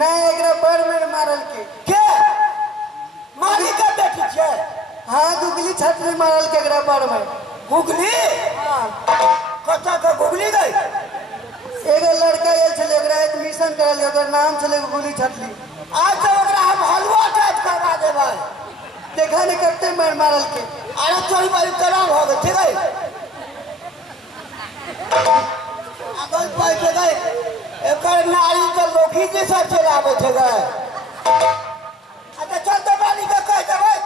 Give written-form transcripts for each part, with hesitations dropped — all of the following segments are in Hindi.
नहीं एकरा बड़ में मारल के मालिक का बेटी छे। हाँ गुगली छतरी मारल के एकरा बड़ में। गुगली हाँ कता के गुगली गई। एगो लड़का गेल छले ओकरा एडमिशन करल ओकर नाम छले गुगली छतरी। आज तो ओकरा हम हलवा टाइप करवा देबै। देखा नहीं कते मार मारल के। अरे तोरी बड़ी तलाब हो गई ठीक है। अगल पाई के गए एकर नारी तो लोखी जैसा चलावे थे गए। अच्छा चल तो बाली का कह देबै।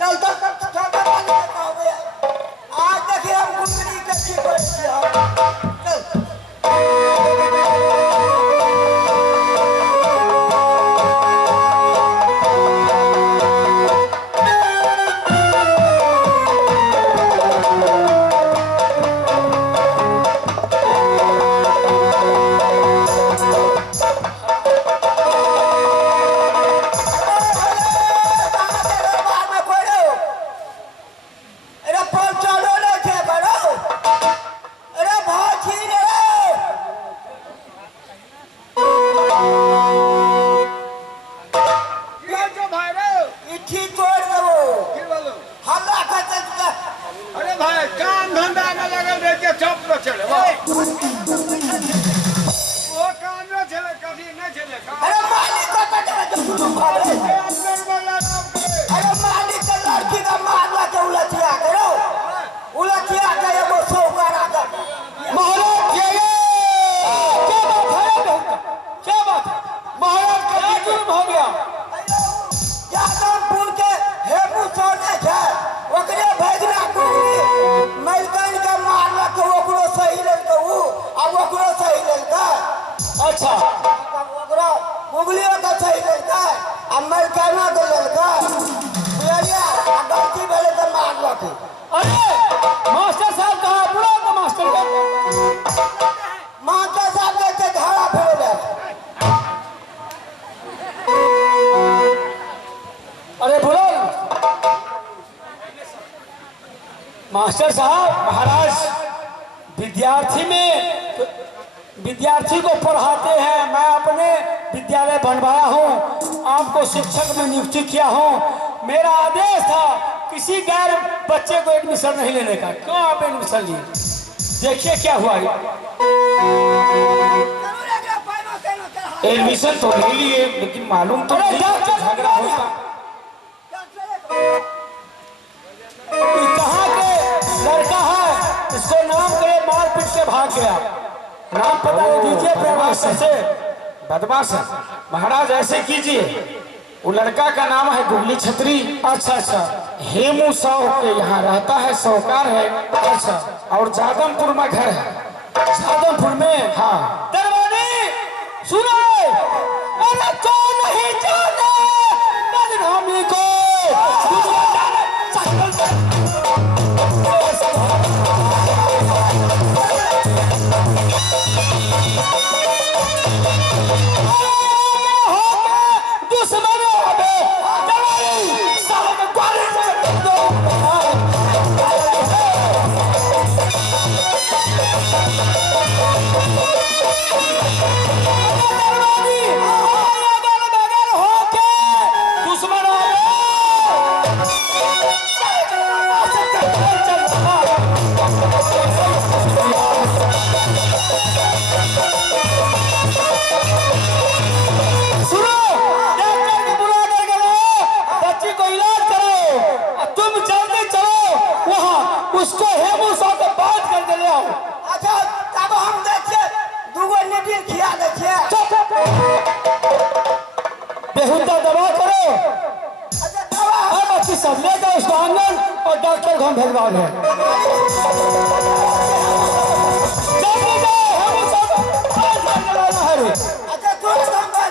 चल तो बाली का कहबे। आज देखिए हम गुगली के की करै छी हम। चल मास्टर साहब महाराज विद्यार्थी को पढ़ाते हैं। मैं अपने विद्यालय बनवाया हूँ, आपको शिक्षक में नियुक्ति किया हूँ। मेरा आदेश था किसी गैर बच्चे को एडमिशन नहीं लेने का। क्यों आप एडमिशन लिए? देखिए क्या हुआ। एडमिशन तो ले लिए लेकिन मालूम तो नहीं झगड़ा होता। कहाँ के लड़का है इसको नाम के मार पीट के भाग गया। नाम पता दीजिए प्रभाषण से। बदमाश है महाराज, ऐसे कीजिए वो लड़का का नाम है गुगली छतरी। अच्छा अच्छा। हेमू साहु के यहाँ रहता है, साहूकार है। अच्छा। और जादमपुर में घर है। जादमपुर में? हाँ। दरबारी सुनो, अरे तो नहीं जाने बदनामी को उसको हेमू साहब को बात कर दे ले आओ। अच्छा तब हम देखिए दूगो लिटिल खिया देखिए। बेहुदा दवा करो। अच्छा दवा अब अच्छी सब ले जाओ उसको आंगन और डॉक्टर को हम भेजवा रहे हैं। हेमू साहब बात कर दे लाना है। अच्छा थोड़ा संभाल।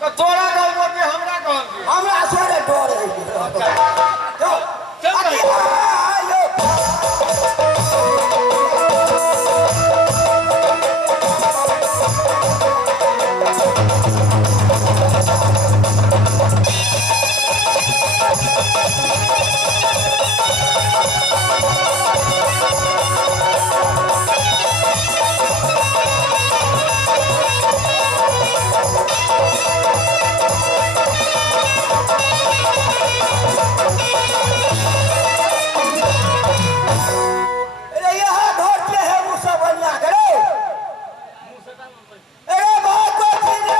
तो तोरा कहबो कि हमरा कहबो? हमरा सारे डर है जो चल भाई। अरे यहाँ घर के है मुसा बनिया करे अरे बहुत कोचिंग रे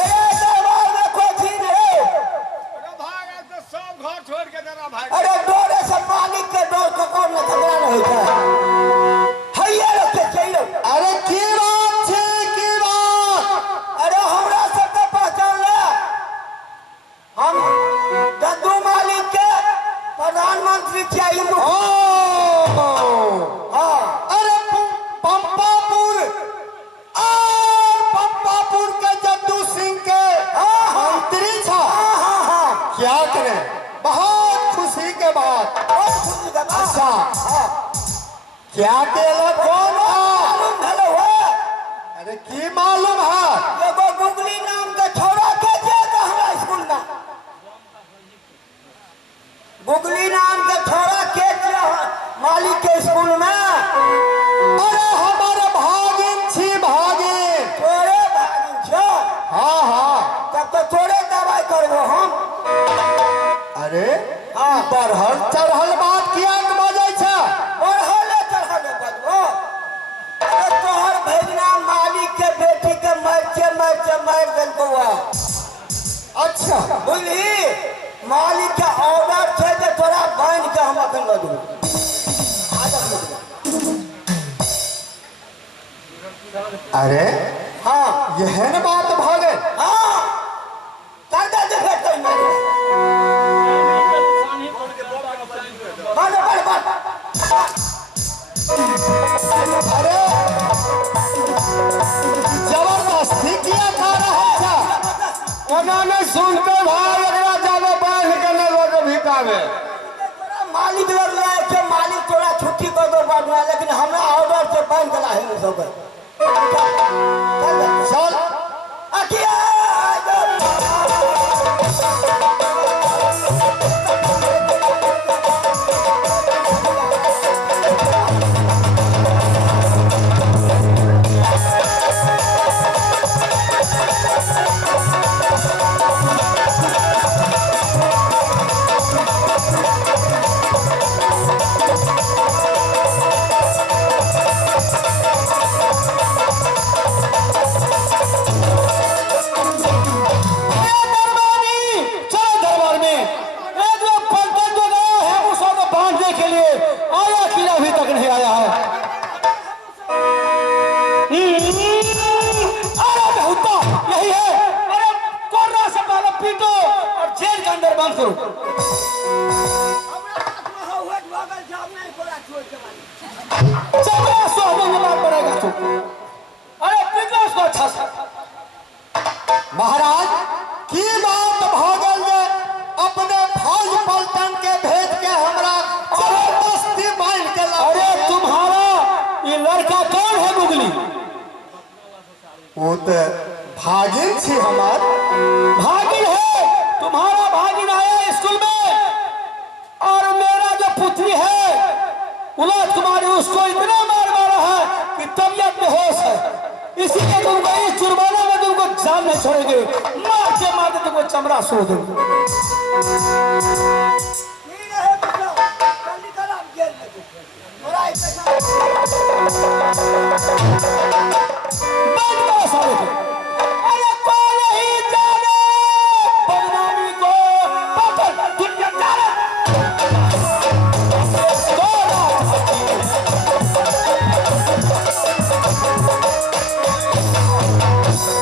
अरे दरबार में कोचिंग रे अरे भाग आज तो सब घर छोड़ के जरा भाग। अरे डोरे से मालिक के डोर को कौन न खतरा न होता है हैया रखे चाहिए अरे की बात छे की बात? अरे हमरा सबके पहचान ले हम दद्दू मालिक के प्रधानमंत्री चाहिए हाँ अरे पंपापुर और पंपापुर के जद्दू सिंह के मंत्री था। हाँ हाँ क्या करें, बहुत खुशी के बात। बहुत खुशी का बात। अच्छा हाँ क्या केला कौन है? मालूम भले हुआ अरे की मालूम है? एगो गुगली नाम के छोरा के जे तो हमरा स्कूल में गुगली नाम के छोरा के जे मालिक के स्कूल में अरे हमारे भागिन छी भागिन। तोरे भागिन छो हाँ हाँ। तब तो तोरे दवाई करबो हम अरे हाँ बढ़ल चढ़ल बात किया के बजै छै? बढ़ले चढ़ले बजबो अरे तोहर भैगना मालिक के बेटी के मार देलको अच्छा बुझली मालिक के ऑर्डर छै जे तोरा बांध के हम अखन बजबो अरे हाँ यहन बात भ गेल। हाँ करदा जे भेटै मालिक बड़ अरे जबरदस्ती किया जा रहा था। ओना नहीं सुनते भाई एकरा जाने बांध के न लोग भिकावे। मालिक लग रहा है कि मालिक तोरा छुट्टी कर दो बाद में लेकिन हमरा ऑर्डर से बांध देला है सब चल अकिया बंद करो। चलो सोहने में बात पड़ेगा तू। अरे पिघला उसको अच्छा से। महाराज की बात भागल जे अपने फौज पलटन के भेज के हमरा जबरदस्ती बांध के ला। अरे तुम्हारा ये लड़का कौन है गुगली? वो तो भागिन छी हमार। भागिन है तुम्हारा? भागिन आया स्कूल में और मेरा जो पुत्री है उलट कुमारी उसको इतना मार मारा है कि तबीयत बेहोश है। इसीलिए तुमको इस जुर्माने में तुमको जान नहीं छोड़ेंगे। मारते तुमको चमड़ा सो देंगे। बंद करो साले को। अरे कौन नहीं जाने बदनामी को पकड़ दुनिया जाने।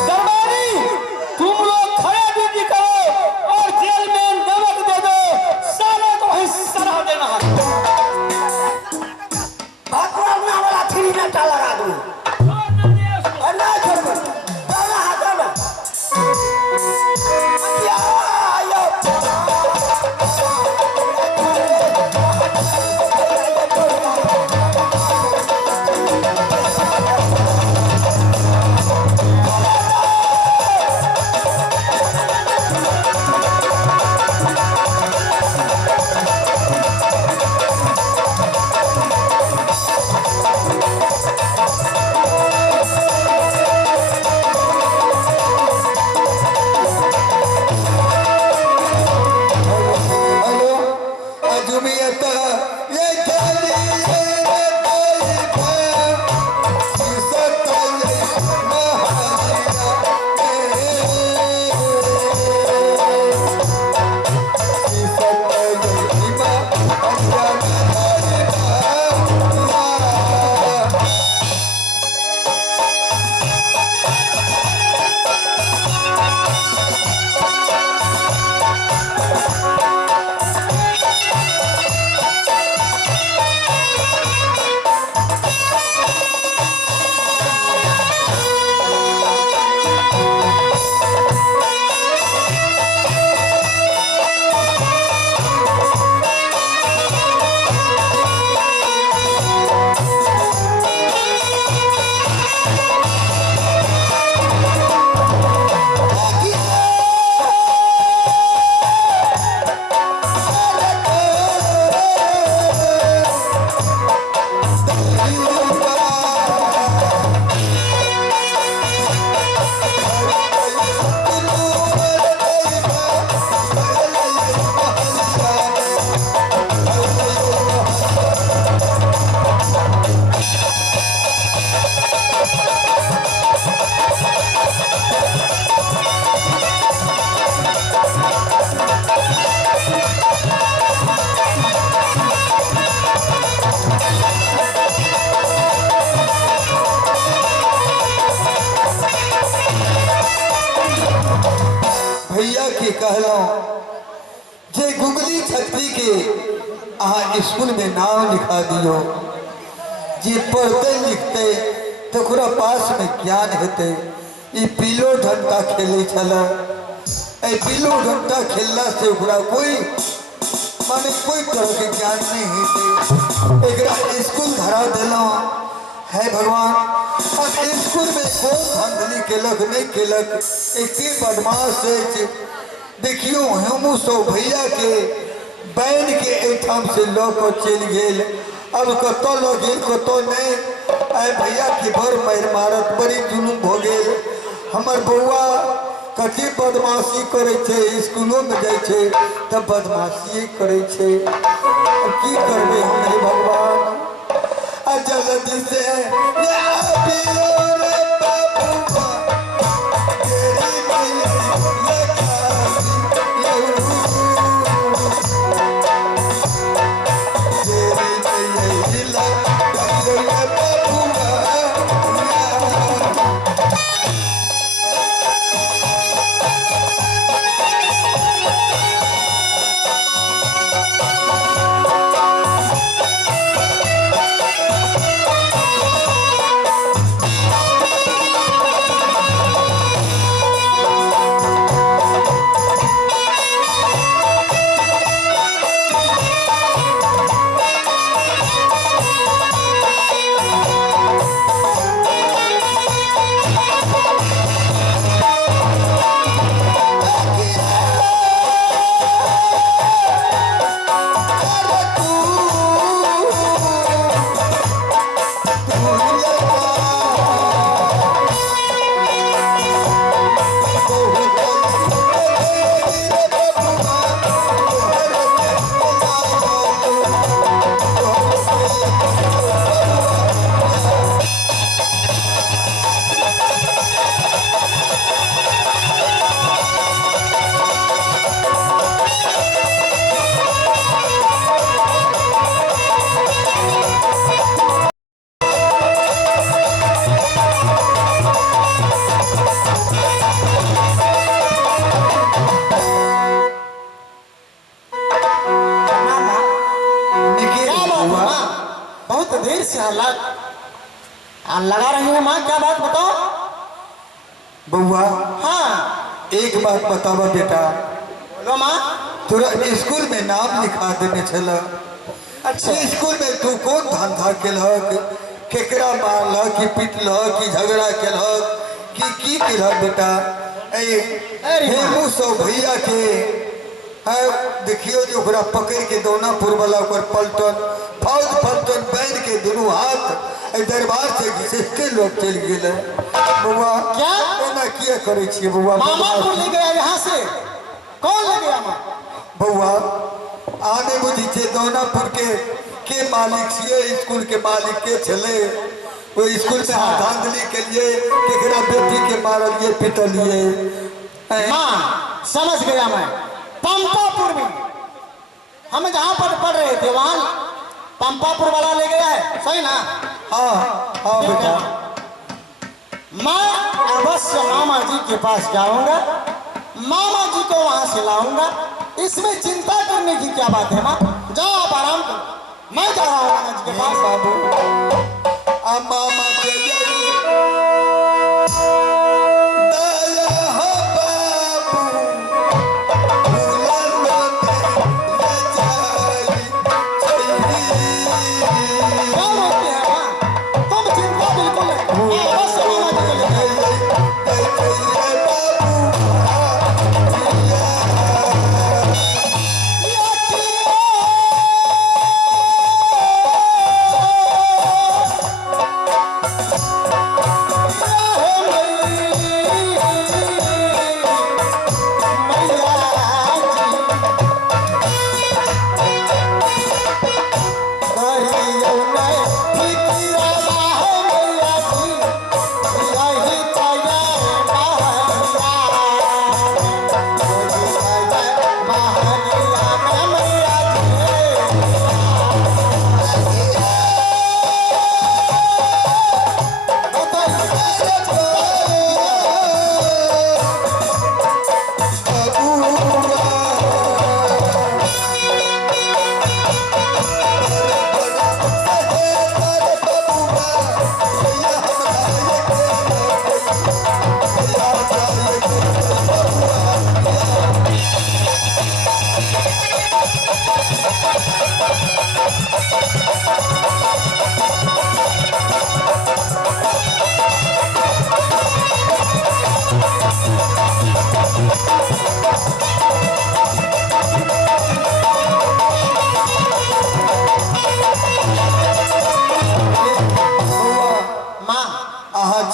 दरबारी तुम लोग खड़े ड्यूटी करो और जेल में नमक दे दो। साले को वहीं सड़ा देना है। भगवान वाला थ्री नटा लगा दूं। कहलौं जे गुगली छत्री के अहाँ स्कूल में नाम लिखा दियो, जे पढ़ते लिखते तो ओकरा पास में ज्ञान हेते। ई पिलो डंटा खेले छला, ए पिलो डंटा खेलला से ओकरा कोई माने कोई तरह के ज्ञान नहीं हेते। एकरा स्कूल धरा देलौं है भगवान। अब स्कूल में कौन धांधली केलक नहीं केलक, एके बदमाश है। देखियो हमू सो भैया के बैन के एठाम से लो को चल गेल, अब कतो लो गेल कतो नहीं। आए भैया की भर मार मारत बड़ी जुलूम हो गेल। हमर बउआ कथी बदमाशी करे छे, स्कूलों में जाए छे तब बदमाशी करे छे। की करबे हम भगवान। जल्दी से लगा रही हूँ माँ, क्या बात बताओ। बउआ हाँ एक बात बतावा बेटा, बोलो माँ। तोरा स्कूल में नाम लिखा देने छला। अच्छा स्कूल में तू कौन धंधा केलक, केकरा मारलक कि पीटलक कि झगड़ा केलक कि केलक बेटा। हेमू सो भैया के देखियो जो ओकरा पकड़ के दौनापुर वाला ओकर पलटन फौज पलटन बैन के दोनों हाथ दरबार से घिसके लोग चल गए। बउआ क्या एना किया करे छी बउआ? मामा को ले गया यहाँ से, कौन ले गया माँ? बउआ आने बुझी छे दौनापुर के मालिक छिए, स्कूल के मालिक के छले। वो स्कूल में धांधली के लिए केकरा बेटी के मारलिए पिटलिए। माँ समझ गया मैं। पंपापुर में हम जहाँ पर पढ़ रहे थे वहाँ पंपापुर वाला ले गया है, सही ना? हाँ हाँ बेटा। मैं अवश्य मामा जी के पास जाऊंगा, मामा जी को वहां से लाऊंगा। इसमें चिंता करने की क्या बात है माँ? जाओ आप आराम करो, मैं जा रहा हूँ मामा जी के पास। बाबू अब मामा के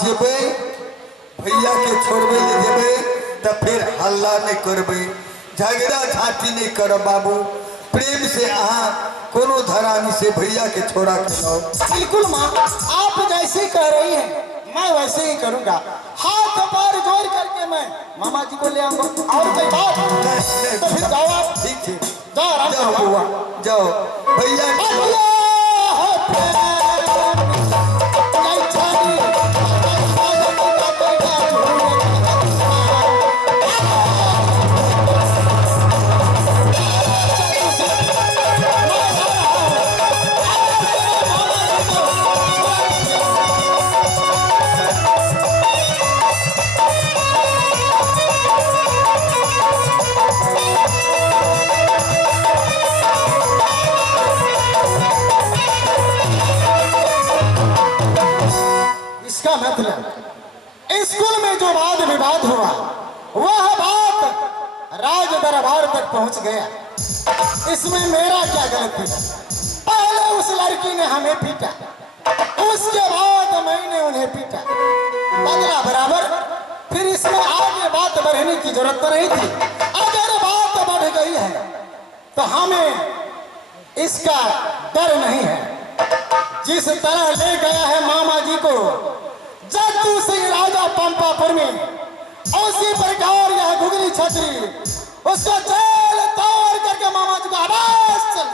जेबे भैया के छोड़बे ले जेबे तो फिर हल्ला नहीं करबे, झगड़ा झांटी नहीं करब बाबू। प्रेम से अहाँ कोनो धरानी से भैया के छोड़ा के लाओ। बिल्कुल माँ, आप जैसे कह रही हैं मैं वैसे ही करूंगा। हाथ पैर जोड़ करके मैं मामा जी को ले आऊंगा। और कोई बात तो फिर जाओ आप। ठीक है, जाओ आराम से जाओ जाओ। बुआ, जाओ भैया के छोड़ा। इसका मतलब स्कूल में जो वाद विवाद हुआ वह बात राज दरबार तक पहुंच गया। इसमें मेरा क्या गलती? पहले उस लड़की ने हमें पीटा, उसके बाद मैंने उन्हें पीटा, बदला बराबर। फिर इसमें आगे बात बढ़ने की जरूरत तो नहीं थी। अगर बात बढ़ गई है तो हमें इसका डर नहीं है। जिस तरह ले गया है मामा जी को जद्दू सिंह राजा पंपापुर में, उसी प्रकार यह गुगली छतरी उसको जेल तोड़ करके मामा जी को आवाज चल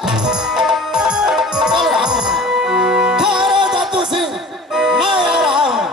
रहा हूं। ठहरो जद्दू सिंह, मैं आ रहा हूं।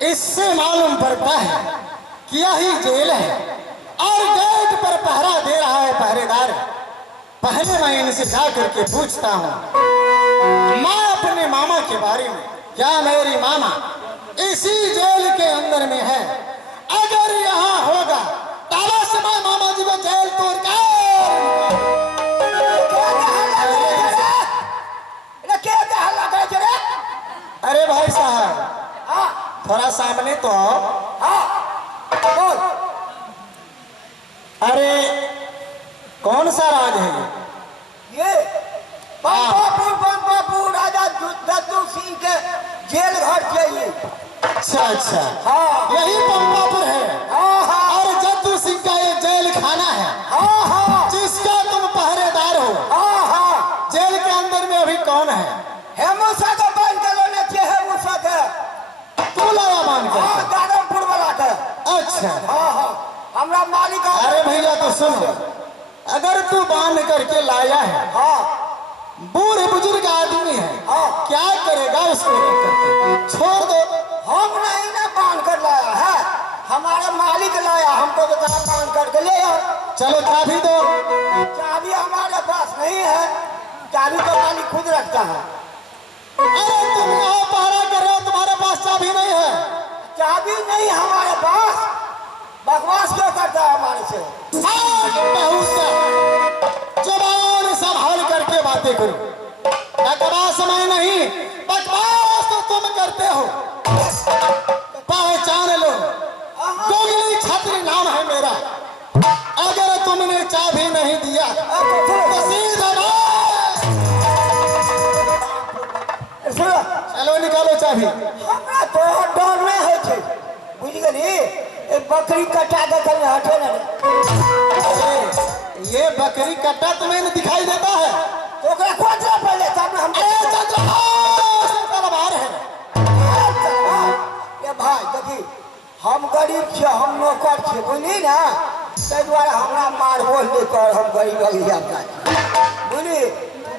इससे मालूम पड़ता है कि यही जेल है और गेट पर पहरा दे रहा है पहरेदार। पहले मैं इनसे जा करके पूछता हूँ मैं अपने मामा के बारे में, क्या मेरी मामा इसी जेल के अंदर में है? अगर यहाँ होगा तब से मैं मामा जी को जेल तोड़ कर अरे भाई साहब थोड़ा सामने तो बोल। अरे कौन सा राज है ये पंपापुर राजा जद्दू सिंह के जेल घर चाहिए। अच्छा अच्छा, हाँ यही पंपापुर है। हाँ हाँ और जद्दू सिंह का ये जेल खाना है हाँ हाँ जिसका तुम पहरेदार हो। हाँ हाँ जेल के अंदर में अभी कौन है? हेमूसा के बंद कर लेने चाहिए। हेमूसा के तू लाया मान हाँ कर? गारमपुर वाला के। अच्छा, हाँ हाँ हमरा मालिक। अरे भैया तो सुनो, अगर तू बांध करके लाया है, हाँ बूढ़े बुजुर्ग आदमी है, हाँ क्या करेगा उसको लेकर के? छोड़ दो। हम नहीं ना बांध कर लाया है, हमारा मालिक लाया हमको तो कहा बांध करके ले आओ। चलो चाबी दो। चाबी हमारे पास नहीं है, चाबी तो मालिक खुद रखता है। अरे तुम यहाँ पहरा कर रहे हो, तुम्हारे पास चाबी नहीं है? चाबी नहीं हमारे पास, बकवास क्यों करता है हमारे से? जबान संभाल करके बातें करो। बकवास मैं नहीं, बकवास तो तुम करते हो। पहचान लो, गुगली छतरी नाम है मेरा। अगर तुमने चाबी नहीं दिया तो सीधा भी हमरा तो डर नहीं है छे बुझ गली ए बकरी कटा के कहीं हटे ना ये बकरी कट्टा तुम्हें नहीं दिखाई देता है? तो ओकरा खोज ले पहले तब हम तलवार है। ये भाई देखी हम गरीब छे हम नौकर छे बुझली ना ताहि द्वारा हमरा मारबो नहीं कर हम गरीब अगिया बुझली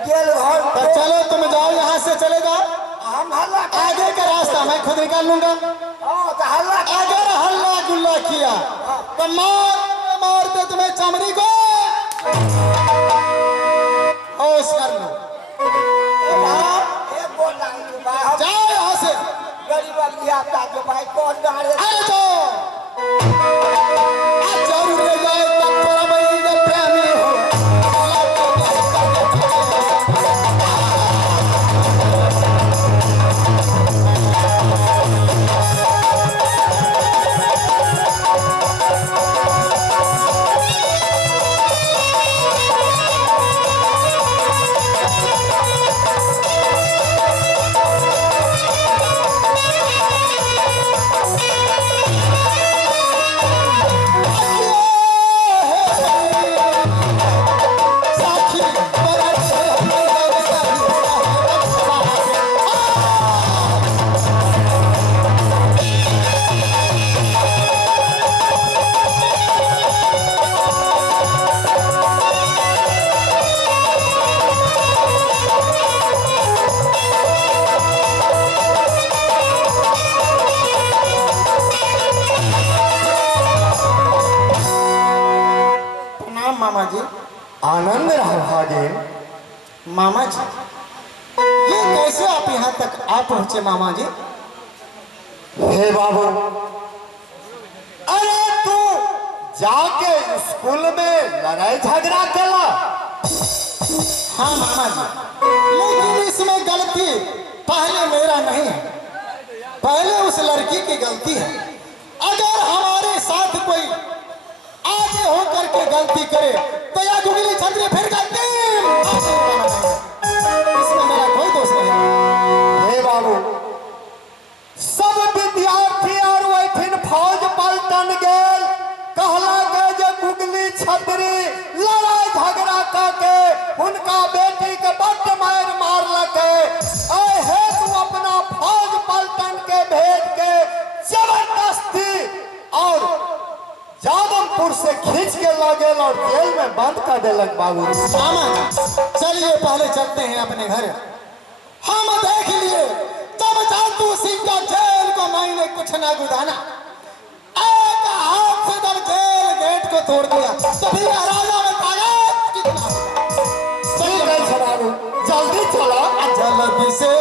जेल घर तो चलो तुम जाओ यहाँ से चले जाओ। हम हल्ला आगे का रास्ता मैं खुद निकाल लूंगा। हाँ तो हल्ला अगर हल्ला गुल्ला किया तो मारते तुम्हें चमड़ी को होश कर लो। एक बोल लगी तू भाई जाओ यहाँ से। गरीब अगिया के भाई कौन डाले अरे तो आज जरूर ले जाए तब थोड़ा भाई जब प्रेमी हो। मामा जी आनंद रहा भागिन। मामा जी ये कैसे आप यहाँ तक आ पहुंचे मामा जी? हे बाबू, अरे तू जाके स्कूल में लड़ाई झगड़ा कला। हाँ मामा जी, लेकिन इसमें गलती पहले मेरा नहीं है, पहले उस लड़की की गलती है। अगर हमारे साथ कोई आगे होकर के गलती करे तो या गुगली छतरी फिर गलती इसमें मेरा कोई दोष नहीं। हे बाबू, सब विद्यार्थी और वैठिन फौज पलटन गेल, कहला गए जे गुगली छतरी लड़ाई झगड़ा करके उनका बेटी के बड्ड मार मारलके। ऐ हेतु अपना फौज पलटन के भेज के जबरदस्ती और जादमपुर से खींच के लगे और जेल में बंद कर देलक बाबू। मामा चलिए पहले चलते हैं अपने घर। हम देख लिए तब जादू सिंह का जेल को मैंने कुछ ना गुदाना, एक हाथ से जब जेल गेट को तोड़ दिया तो फिर राजा में ताकत कितना। बाबू जल्दी चला। जल्दी से